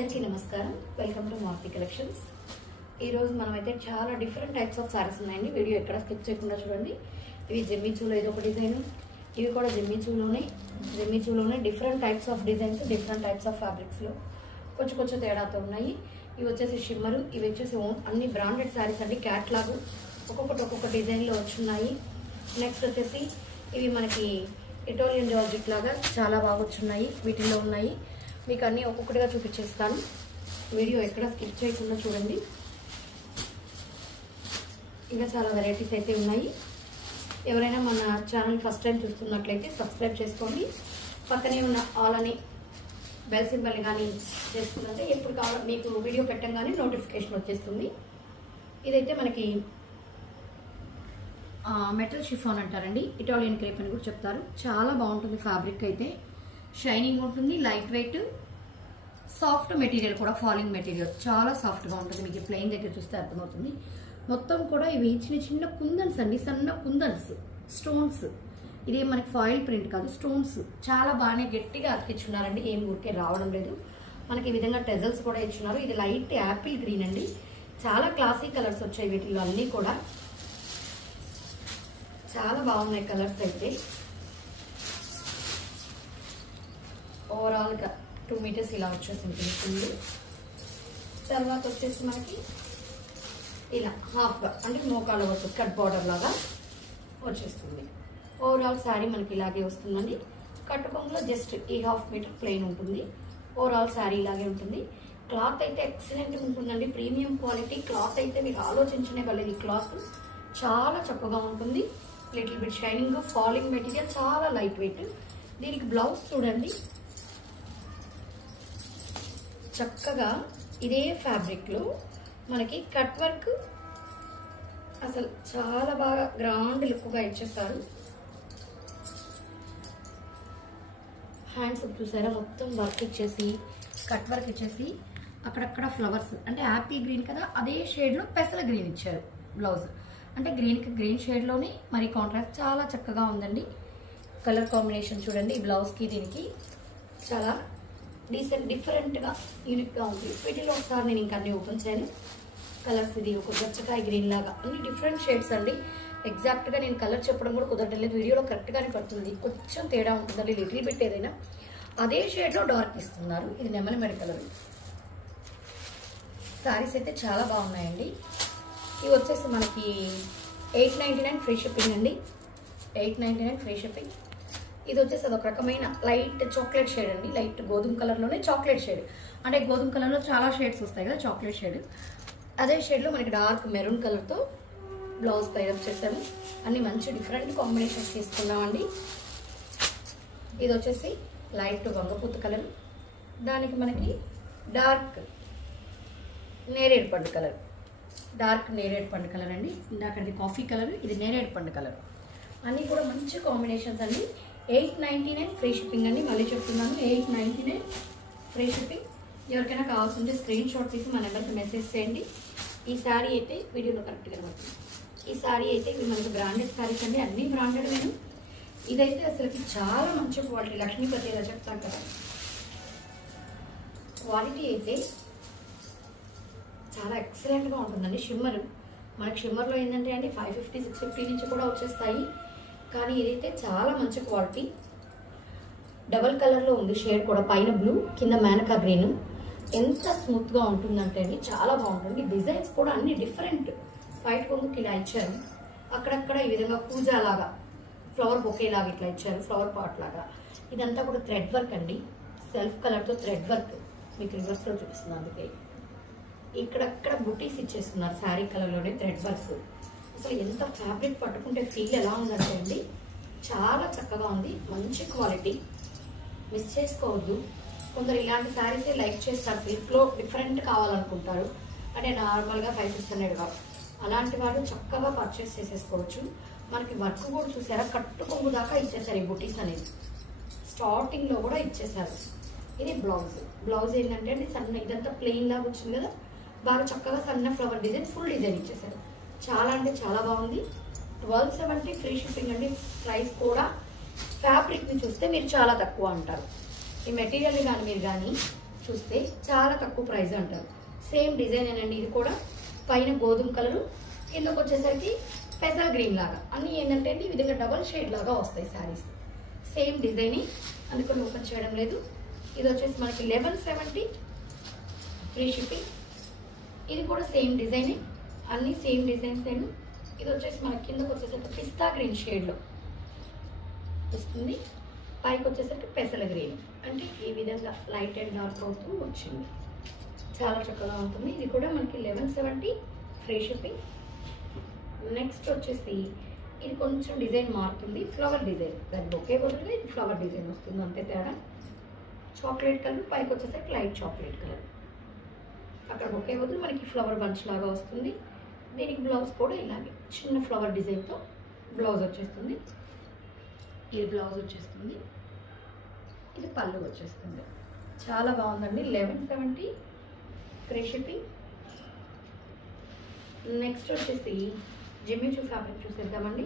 అందరికీ నమస్కారం. Welcome to Marthi collections. ఈ రోజు మనమైతే చాలా డిఫరెంట్ టైప్స్ ఆఫ్ సారీస్ ఉన్నాయండి. వీడియో ఎక్కడ స్కిప్ చేయకుండా చూడండి. ఇవి జెమ్మిచూలో ఏదో ఒక డిజైన్, ఇవి కూడా జెమ్మిచూలోనే different types of designs, different types of ఫ్యాబ్రిక్స్లో కొంచెం తేడాతో ఉన్నాయి. ఇవి వచ్చేసి షిమ్మరు, ఇవి వచ్చేసి అన్ని బ్రాండెడ్ సారీస్ అండి. క్యాట్లాగ్ ఒక్కొక్క డిజైన్లో వచ్చున్నాయి. నెక్స్ట్ వచ్చేసి ఇవి మనకి ఇటాలియన్ జార్జెట్ లాగా చాలా బాగా వచ్చున్నాయి. వీటిల్లో ఉన్నాయి, మీకు అన్నీ ఒక్కొక్కటిగా చూపించేస్తాను. వీడియో ఎక్కడ స్కిప్ చేయకుండా చూడండి. ఇంకా చాలా వెరైటీస్ అయితే ఉన్నాయి. ఎవరైనా మన ఛానల్ ఫస్ట్ టైం చూస్తున్నట్లయితే సబ్స్క్రైబ్ చేసుకోండి. పక్కనే ఉన్న ఆల్ అని బెల్ సింబల్ కానీ చేసుకుంటే ఎప్పుడు కావాలో మీకు వీడియో పెట్టంగానే నోటిఫికేషన్ వచ్చేస్తుంది. ఇదైతే మనకి మెటల్ షిఫాన్ అంటారండి. ఇటాలియన్ క్రేప్ అని కూడా చెప్తారు. చాలా బాగుంటుంది. ఫ్యాబ్రిక్ అయితే షైనింగ్ ఉంటుంది, లైట్ వెయిట్, సాఫ్ట్ మెటీరియల్ కూడా, ఫాలింగ్ మెటీరియల్ చాలా సాఫ్ట్గా ఉంటుంది. మీకు ప్లెయిన్ దగ్గర చూస్తే అర్థమవుతుంది. మొత్తం కూడా ఇవి చిన్న కుందన్స్ అండి, సన్న కుందన్స్, స్టోన్స్. ఇది మనకి ఫాయిల్ ప్రింట్ కాదు, స్టోన్స్. చాలా బాగానే గట్టిగా అతికించున్నారండి, ఏం ఊరికే రావడం లేదు. మనకి ఈ విధంగా టెజల్స్ కూడా ఇచ్చున్నారు. ఇది లైట్ యాపిల్ గ్రీన్ అండి. చాలా క్లాసిక్ కలర్స్ వచ్చాయి వీటిల్లో అన్నీ కూడా. చాలా బాగున్నాయి కలర్స్ అయితే. ఓవరాల్గా 2 మీటర్స్ ఇలా వచ్చేసింది. తర్వాత వచ్చేసి మనకి ఇలా హాఫ్గా అంటే మోకాళ్ళ వరకు కట్ బార్డర్ లాగా వచ్చేస్తుంది. ఓవరాల్ శారీ మనకి ఇలాగే వస్తుందండి. కట్టుకొంగులో జస్ట్ ఈ 1/2 మీటర్ ప్లెయిన్ ఉంటుంది. ఓవరాల్ శారీ ఇలాగే ఉంటుంది. క్లాత్ అయితే ఎక్సలెంట్ ఉంటుందండి. ప్రీమియం క్వాలిటీ క్లాత్ అయితే మీరు ఆలోచించనే పర్లేదు. ఈ క్లాత్ చాలా చక్కగా ఉంటుంది. Little bit shining, falling material, చాలా లైట్ వెయిట్. దీనికి బ్లౌజ్ చూడండి, చక్కగా ఇదే ఫ్యాబ్రిక్లో మనకి కట్ వర్క్ అసలు చాలా బాగా గ్రాండ్ లుక్గా ఇచ్చేస్తారు. హ్యాండ్స్ చూసారా, మొత్తం వర్క్ ఇచ్చేసి కట్ వర్క్ ఇచ్చేసి అక్కడక్కడ ఫ్లవర్స్ అంటే యాపిల్ గ్రీన్ కదా, అదే షేడ్లో పెసల గ్రీన్ ఇచ్చారు. బ్లౌజ్ అంటే గ్రీన్కి గ్రీన్ షేడ్లోని మరి కాంట్రాస్ట్ చాలా చక్కగా ఉందండి. కలర్ కాంబినేషన్ చూడండి. ఈ బ్లౌజ్కి దీనికి చాలా డీసెంట్ డిఫరెంట్గా యూనిక్గా ఉంది. వీటిలో ఒకసారి నేను ఇంకా అన్ని ఓపెన్ చేయను. కలర్స్ ఇది ఒక గచ్చకాయ గ్రీన్ లాగా అన్ని డిఫరెంట్ షేడ్స్ అండి. ఎగ్జాక్ట్గా నేను కలర్ చెప్పడం కూడా కుదరలేదు. వీడియోలో కరెక్ట్గానే పడుతుంది, కొంచెం తేడా ఉంటుందండి. లిటిల్ బిట్ ఏదైనా అదే షేడ్లో డార్క్ ఇస్తున్నారు. ఇది నెమలి మెడ కలర్. శారీస్ అయితే చాలా బాగున్నాయండి. ఇవి వచ్చేసి మనకి 899 ఫ్రీ షిప్పింగ్ అండి. 899 ఫ్రీ షిప్పింగ్. ఇది వచ్చేసి అదొక రకమైన లైట్ చాక్లెట్ షేడ్ అండి. లైట్ గోధుమ కలర్లోనే చాక్లెట్ షేడ్. అంటే గోధుమ కలర్లో చాలా షేడ్స్ వస్తాయి కదా, చాక్లెట్ షేడ్. అదే షేడ్లో మనకి డార్క్ మెరూన్ కలర్తో బ్లౌజ్ పైరప్ చేసాము. అన్ని మంచి డిఫరెంట్ కాంబినేషన్స్ తీసుకున్నామండి. ఇది వచ్చేసి లైట్ వంగపూత కలర్, దానికి మనకి డార్క్ నేరేడు పండు కలర్. డార్క్ నేరేడు పండు కలర్ అండి. ఇందాకది కాఫీ కలర్, ఇది నేరేడు పండు కలర్. అన్నీ కూడా మంచి కాంబినేషన్స్ అండి. 899 ఫ్రీ షిప్పింగ్ అండి. మళ్ళీ చెప్తున్నాను, 899 ఫ్రీ షిప్పింగ్. ఎవరికైనా కావాల్సింటే స్క్రీన్ షాట్ తీసి మా నెంబర్కి మెసేజ్ చేయండి. ఈ శారీ అయితే వీడియోలో కరెక్ట్గా పడుతుంది. ఈ శారీ అయితే ఇవి మనకి బ్రాండెడ్ శారీస్ అండి, అన్నీ బ్రాండెడ్ నేను. ఇదైతే అసలు చాలా మంచి క్వాలిటీ. లక్ష్మీపతి ఇలా చెప్తాను కదా, క్వాలిటీ అయితే చాలా ఎక్సలెంట్గా ఉంటుందండి. షిమ్మర్ మనకి షిమ్మర్లో ఏంటంటే అండి 550, 650 నుంచి కూడా వచ్చేస్తాయి. కానీ ఇదైతే చాలా మంచి క్వాలిటీ. డబల్ కలర్లో ఉంది షేడ్ కూడా, పైన బ్లూ కింద మేనకా గ్రీన్. ఎంత స్మూత్గా ఉంటుందంటే అండి చాలా బాగుంటుంది. డిజైన్స్ కూడా అన్ని డిఫరెంట్. వైట్ కొంగుకి ఇలా ఇచ్చారు, అక్కడక్కడ ఈ విధంగా పూజా లాగా ఫ్లవర్ బొకే లాగా ఇట్లా ఇచ్చారు, ఫ్లవర్ పాట్ లాగా. ఇదంతా కూడా థ్రెడ్ వర్క్ అండి. సెల్ఫ్ కలర్తో థ్రెడ్ వర్క్ మీకు రివర్స్లో చూపిస్తుంది. అందుకే ఇక్కడక్కడ బుటీస్ ఇచ్చేస్తున్నారు శారీ కలర్లోనే థ్రెడ్ వర్క్. అసలు ఎంత ఫ్యాబ్రిక్ పట్టుకుంటే ఫీల్ ఎలా ఉందంటే అండి చాలా చక్కగా ఉంది. మంచి క్వాలిటీ, మిస్ చేసుకోవద్దు. కొందరు ఇలాంటి శారీసే లైక్ చేస్తారు, సిల్క్లో డిఫరెంట్ కావాలనుకుంటారు. అంటే నార్మల్గా 500-600 కాదు. అలాంటి వాళ్ళు చక్కగా పర్చేస్ చేసేసుకోవచ్చు. మనకి వర్క్ కూడా చూసారా, కట్టుకొంగు దాకా ఇచ్చేసారు. ఈ బుటీస్ అనేది స్టార్టింగ్లో కూడా ఇచ్చేసారు. ఇది బ్లౌజ్ ఏంటంటే అండి సన్న, ఇదంతా ప్లెయిన్ లాగా వచ్చింది కదా, బాగా చక్కగా సన్న ఫ్లవర్ డిజైన్, ఫుల్ డిజైన్ ఇచ్చేసారు. చాలా అంటే చాలా బాగుంది. 1270 ఫ్రీ షిప్పింగ్ అండి. ప్రైస్ కూడా ఫ్యాబ్రిక్ని చూస్తే మీరు చాలా తక్కువ అంటారు. ఈ మెటీరియల్ కానీ మీరు కానీ చూస్తే చాలా తక్కువ ప్రైస్ అంటారు. సేమ్ డిజైన్ అండి. ఇది కూడా పైన గోధుమ కలరు, కిందకు వచ్చేసరికి పెసల్ గ్రీన్ లాగా, అన్నీ ఏంటంటే ఈ విధంగా డబల్ షేడ్ లాగా వస్తాయి శారీస్. సేమ్ డిజైన్, అందుకని ఓపెన్ చేయడం లేదు. ఇది వచ్చేసి మనకి 1170 ఫ్రీ షిప్పింగ్. ఇది కూడా సేమ్ డిజైనే, అన్నీ సేమ్ డిజైన్స్ ఏను. ఇది వచ్చేసి మనకి కిందకు వచ్చేసరికి పిస్తా గ్రీన్ షేడ్లో వస్తుంది, పైకి వచ్చేసరికి పెసల గ్రీన్, అంటే ఈ విధంగా లైట్ అండ్ డార్క్ అవుతూ వచ్చింది. చాలా చక్కగా ఉంటుంది. ఇది కూడా మనకి 1170 ఫ్రీ షిప్పింగ్. నెక్స్ట్ వచ్చేసి ఇది కొంచెం డిజైన్ మారుతుంది, ఫ్లవర్ డిజైన్. దాని ఒకే బదులుగా ఇది ఫ్లవర్ డిజైన్ వస్తుంది, అంతే తేడా. చాక్లెట్ కలర్, పైకి వచ్చేసరికి లైట్ చాక్లెట్ కలర్. అక్కడ ఒకే బదులు మనకి ఫ్లవర్ బంచ్ లాగా వస్తుంది. దీనికి బ్లౌజ్ కూడా ఇలాగే చిన్న ఫ్లవర్ డిజైన్తో బ్లౌజ్ వచ్చేస్తుంది. ఇది బ్లౌజ్ వచ్చేస్తుంది, ఇది పళ్ళు వచ్చేస్తుంది. చాలా బాగుందండి. 1170 ఫ్రీ షిప్పింగ్. నెక్స్ట్ వచ్చేసి జిమ్మిచూ ఫ్యాబ్రిక్ చూసేద్దామండి.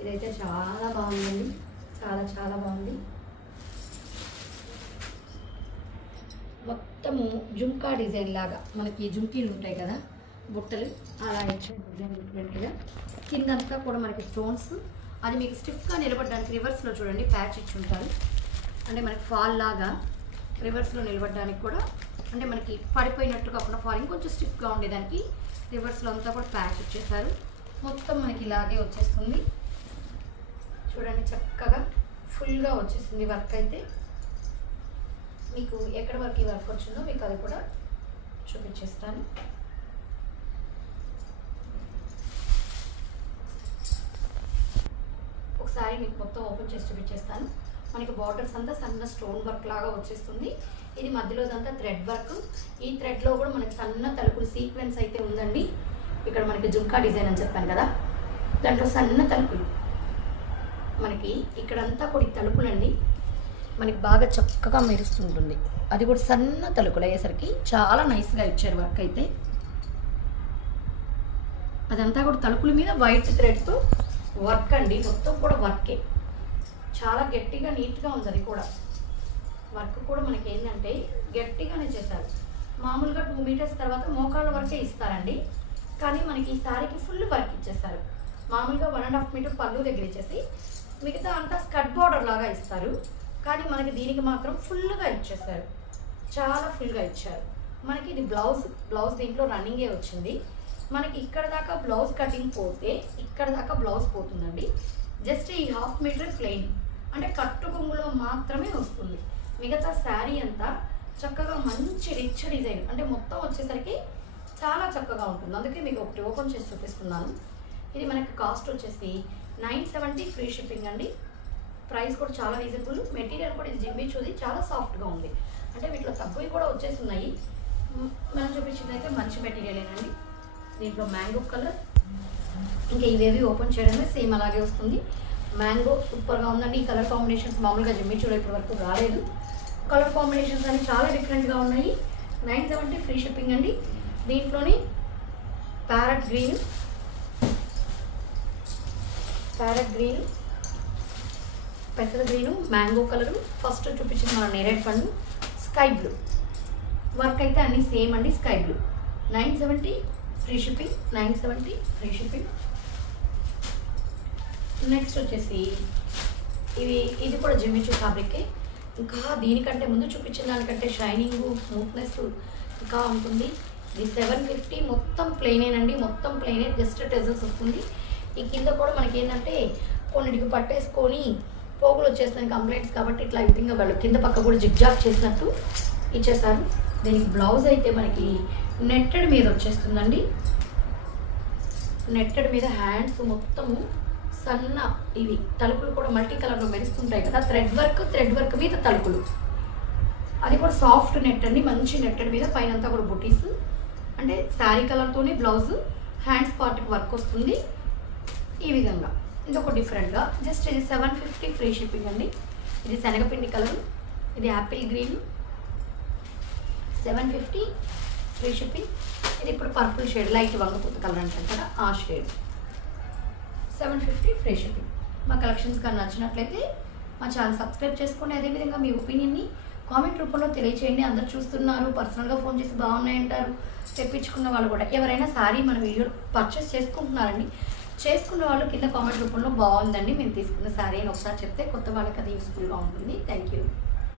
ఇదైతే చాలా బాగుందండి, చాలా చాలా బాగుంది. మొత్తము జుంకా డిజైన్ లాగా, మనకి జుంకీలు ఉంటాయి కదా బుట్టలు, అలా ఇచ్చిన డిజైన్ డిఫరెంట్గా. కిందంతా కూడా మనకి స్టోన్స్, అది మీకు స్టిఫ్గా నిలబడడానికి రివర్స్లో చూడండి ప్యాచ్ ఇచ్చి ఉంటారు. అంటే మనకి ఫాల్ లాగా రివర్స్లో నిలబడడానికి కూడా, అంటే మనకి పడిపోయినట్టు కాకుండా ఫాలింగ్ కొంచెం స్టిఫ్గా ఉండేదానికి రివర్స్లో అంతా కూడా ప్యాచ్ ఇచ్చేసారు. మొత్తం మనకి ఇలాగే వచ్చేస్తుంది చూడండి, చక్కగా ఫుల్గా వచ్చేసింది వర్క్. అయితే మీకు ఎక్కడ వరకు ఈ వర్క్ వచ్చిందో మీకు అది కూడా చూపించేస్తాను. ఒకసారి మీకు మొత్తం ఓపెన్ చేసి చూపించేస్తాను. మనకి బార్డర్స్ అంతా సన్న స్టోన్ వర్క్ లాగా వచ్చేస్తుంది. ఇది మధ్యలోదంతా థ్రెడ్ వర్క్. ఈ థ్రెడ్లో కూడా మనకి సన్న తలుపులు సీక్వెన్స్ అయితే ఉందండి. ఇక్కడ మనకి జుంకా డిజైన్ అని చెప్పాను కదా, దాంట్లో సన్న తలుపులు మనకి ఇక్కడంతా కూడా తలుపులండి, మనకి బాగా చక్కగా మెరుస్తుంటుంది. అది కూడా సన్న తలుపులు అయ్యేసరికి చాలా నైస్గా ఇచ్చారు వర్క్ అయితే. అదంతా కూడా తలుపుల మీద వైట్ థ్రెడ్తో వర్క్ అండి, మొత్తం కూడా వర్కే. చాలా గట్టిగా నీట్గా ఉంది. అది కూడా వర్క్ కూడా మనకి ఏంటంటే గట్టిగానే చేశారు. మామూలుగా 2 మీటర్స్ తర్వాత మోకాళ్ళ వరకే ఇస్తారండి, కానీ మనకి ఈ సారీకి ఫుల్ వర్క్ ఇచ్చేస్తారు. మామూలుగా 1.5 మీటర్ పళ్ళు దగ్గర ఇచ్చేసి మిగతా అంతా స్కర్ట్ బార్డర్ లాగా ఇస్తారు, కానీ మనకి దీనికి మాత్రం ఫుల్గా ఇచ్చేసారు, చాలా ఫుల్గా ఇచ్చారు. మనకి ఇది బ్లౌజ్ దీంట్లో రన్నింగే వచ్చింది. మనకి ఇక్కడ దాకా బ్లౌజ్ కటింగ్ పోతే ఇక్కడ దాకా బ్లౌజ్ పోతుందండి. జస్ట్ ఈ 1/2 మీటర్ ప్లెయిన్, అంటే కట్టు కొంగులో మాత్రమే వస్తుంది. మిగతా శారీ అంతా చక్కగా మంచి రిచ్ డిజైన్, అంటే మొత్తం వచ్చేసరికి చాలా చక్కగా ఉంటుంది. అందుకే మీకు ఒకటి ఓపెన్ చేసి చూపిస్తున్నాను. ఇది మనకి కాస్ట్ వచ్చేసి 970 ఫ్రీ షిప్పింగ్ అండి. ప్రైస్ కూడా చాలా రీజనబుల్. మెటీరియల్ కూడా ఇది జిమ్మిచూది, చాలా సాఫ్ట్గా ఉంది. అంటే వీటిలో తక్కువ కూడా వచ్చేస్తున్నాయి. మనం చూపించింది అయితే మంచి మెటీరియలేనండి. దీంట్లో మ్యాంగో కలర్, ఇంకా ఇవేవి ఓపెన్ చేయడమే సేమ్ అలాగే వస్తుంది. మ్యాంగో సూపర్గా ఉందండి. ఈ కలర్ కాంబినేషన్స్ మామూలుగా జిమ్మిచూలో ఇప్పటి వరకు రాలేదు. కలర్ కాంబినేషన్స్ అన్ని చాలా డిఫరెంట్గా ఉన్నాయి. 970 ఫ్రీ షిప్పింగ్ అండి. దీంట్లోని ప్యారెట్ గ్రీన్, పెసర గ్రీను, మ్యాంగో కలరు, ఫస్ట్ చూపించిన మన నేరేడ్ పండు, స్కై బ్లూ వర్క్ అయితే అన్నీ సేమ్ అండి. Sky blue 970 free shipping, 970 free shipping. Next వచ్చేసి ఇది కూడా జిమ్మిచూ ఫ్యాబ్రికే. ఇంకా దీనికంటే ముందు చూపించిన దానికంటే షైనింగ్, స్మూత్నెస్ ఇంకా ఉంటుంది. ఇది 750, మొత్తం ప్లెయినేనండి, మొత్తం ప్లెయినే, జస్ట్ టెజల్స్ వస్తుంది. ఈ కింద కూడా మనకి ఏంటంటే కొన్నిటికి పట్టేసుకొని పోగులు వచ్చేస్తాయి కంప్లైంట్స్, కాబట్టి ఇట్లా ఈ విధంగా వాళ్ళు కింద పక్క కూడా జిగ్జాగ్ చేసినట్టు ఇచ్చేసారు. దీనికి బ్లౌజ్ అయితే మనకి నెట్టెడ్ మీద వచ్చేస్తుందండి. నెట్టెడ్ మీద హ్యాండ్స్ మొత్తము సన్న ఇవి తలుపులు కూడా మల్టీ కలర్లో మెరుస్తుంటాయి కదా, థ్రెడ్ వర్క్ మీద తలుపులు. అది కూడా సాఫ్ట్ నెట్ అండి, మంచి నెట్టెడ్ మీద పైన అంతా కూడా బుటీస్, అంటే శారీ కలర్తోనే బ్లౌజ్, హ్యాండ్స్ పార్ట్కి వర్క్ వస్తుంది. ఈ విధంగా ఇంకొక డిఫరెంట్గా జస్ట్ ఇది 750 ఫ్రీ షిప్పింగ్ అండి. ఇది శనగపిండి కలర్, ఇది యాపిల్ గ్రీన్, 750 ఫ్రీ షిప్పింగ్. ఇది ఇప్పుడు పర్పుల్ షేడ్, లైట్ వంగపూత కలర్ అంటారు కదా, ఆ షేడ్ 750 ఫ్రీ షిప్పింగ్. మా కలెక్షన్స్ కానీ నచ్చినట్లయితే మా ఛానల్ సబ్స్క్రైబ్ చేసుకోండి. అదేవిధంగా మీ ఒపీనియన్ని కామెంట్ రూపంలో తెలియచేయండి. అందరు చూస్తున్నారు, పర్సనల్గా ఫోన్ చేసి బాగున్నాయంటారు. తెప్పించుకున్న వాళ్ళు కూడా ఎవరైనా సారీ మన వీడియో పర్చేస్ చేసుకుంటున్నారండి, చేసుకున్న వాళ్ళు కింద కామెంట్ రూపంలో బాగుందండి మేము తీసుకున్న సారీ అని ఒకసారి చెప్తే కొత్త వాళ్ళకి అది యూస్ఫుల్గా ఉంటుంది. Thank you.